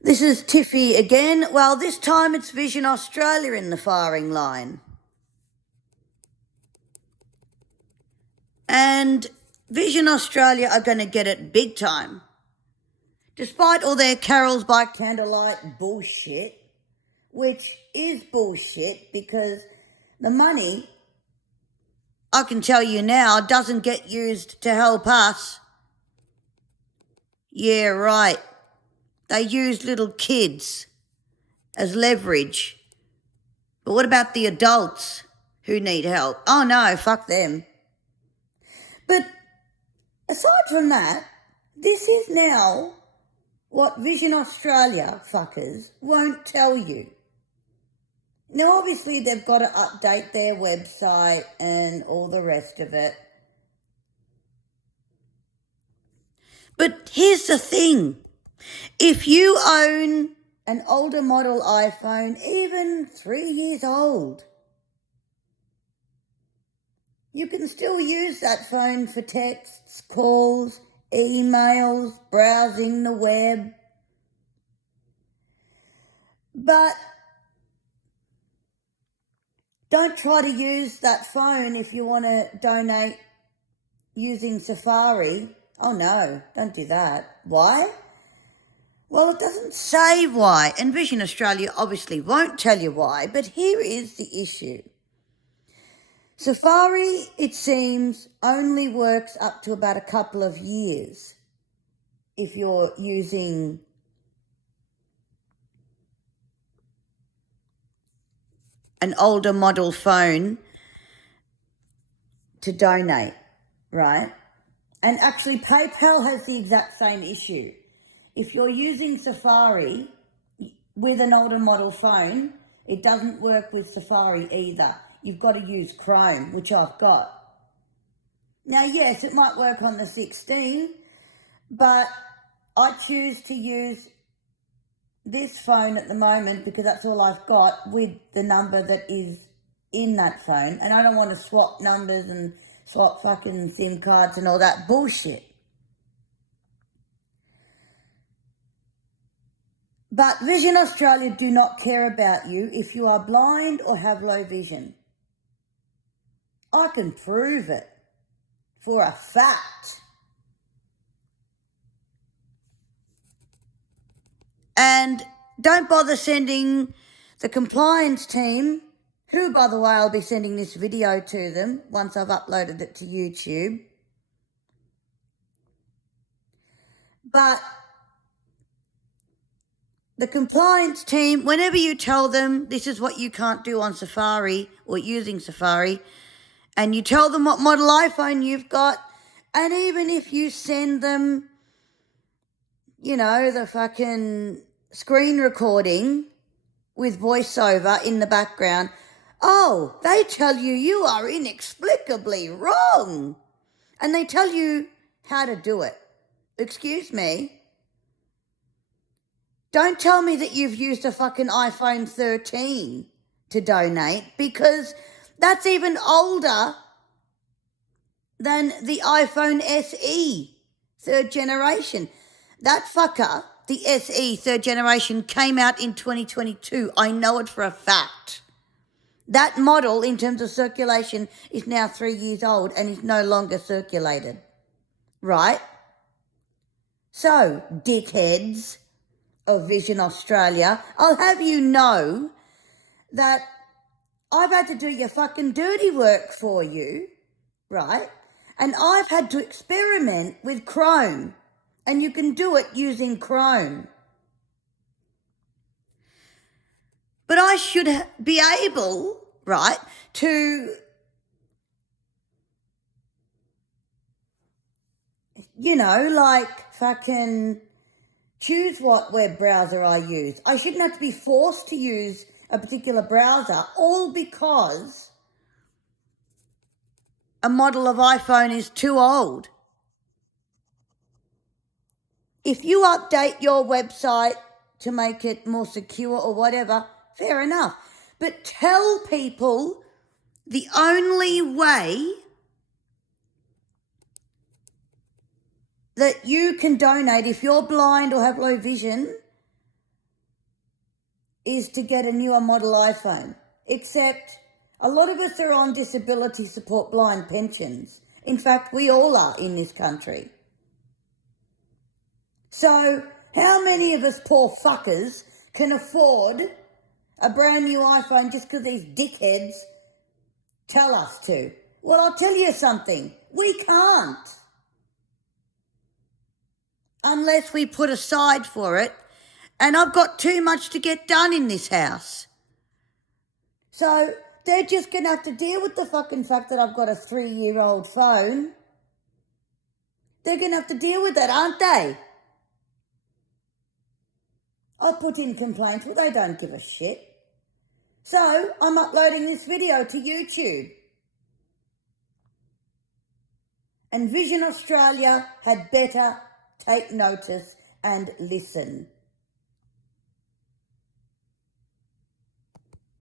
This is Tiffy again. Well, this time it's Vision Australia in the firing line. And Vision Australia are going to get it big time. Despite all their carols by candlelight bullshit, which is bullshit because the money, I can tell you now, doesn't get used to help us. Yeah, right. They use little kids as leverage. But what about the adults who need help? Oh no, fuck them. But aside from that, this is now what Vision Australia fuckers won't tell you. Now, obviously, they've got to update their website and all the rest of it. But here's the thing. If you own an older model iPhone, even 3 years old, you can still use that phone for texts, calls, emails, browsing the web. But don't try to use that phone if you want to donate using Safari. Oh no, don't do that. Why? Well, it doesn't say why, and Vision Australia obviously won't tell you why, but here is the issue. Safari, it seems, only works up to about a couple of years if you're using an older model phone to donate, right? And actually, PayPal has the exact same issue. If you're using Safari with an older model phone, it doesn't work with Safari either. You've got to use Chrome, which I've got. Now, yes, it might work on the 16, but I choose to use this phone at the moment because that's all I've got with the number that is in that phone. And I don't want to swap numbers and swap fucking SIM cards and all that bullshit. But Vision Australia do not care about you if you are blind or have low vision. I can prove it for a fact. And don't bother sending the compliance team, who, by the way, I'll be sending this video to them once I've uploaded it to YouTube. But the compliance team, whenever you tell them this is what you can't do on Safari or using Safari, and you tell them what model iPhone you've got, and even if you send them, you know, the fucking screen recording with voiceover in the background, oh, they tell you you are inexplicably wrong. And they tell you how to do it. Excuse me? Don't tell me that you've used a fucking iPhone 13 to donate, because that's even older than the iPhone SE, third generation. That fucker, the SE, third generation, came out in 2022. I know it for a fact. That model, in terms of circulation, is now 3 years old and is no longer circulated. Right? So, dickheads of Vision Australia, I'll have you know that I've had to do your fucking dirty work for you, right? And I've had to experiment with Chrome, and you can do it using Chrome. But I should be able, right, to, you know, like fucking choose what web browser I use. I shouldn't have to be forced to use a particular browser, all because a model of iPhone is too old. If you update your website to make it more secure or whatever, fair enough. But tell people the only way that you can donate if you're blind or have low vision is to get a newer model iPhone. Except a lot of us are on disability support blind pensions. In fact, we all are in this country. So how many of us poor fuckers can afford a brand new iPhone just because these dickheads tell us to? Well, I'll tell you something. We can't. Unless we put aside for it. And I've got too much to get done in this house. So they're just going to have to deal with the fucking fact that I've got a 3-year-old phone. They're going to have to deal with that, aren't they? I put in complaints, well, they don't give a shit. So I'm uploading this video to YouTube. And Vision Australia had better take notice and listen.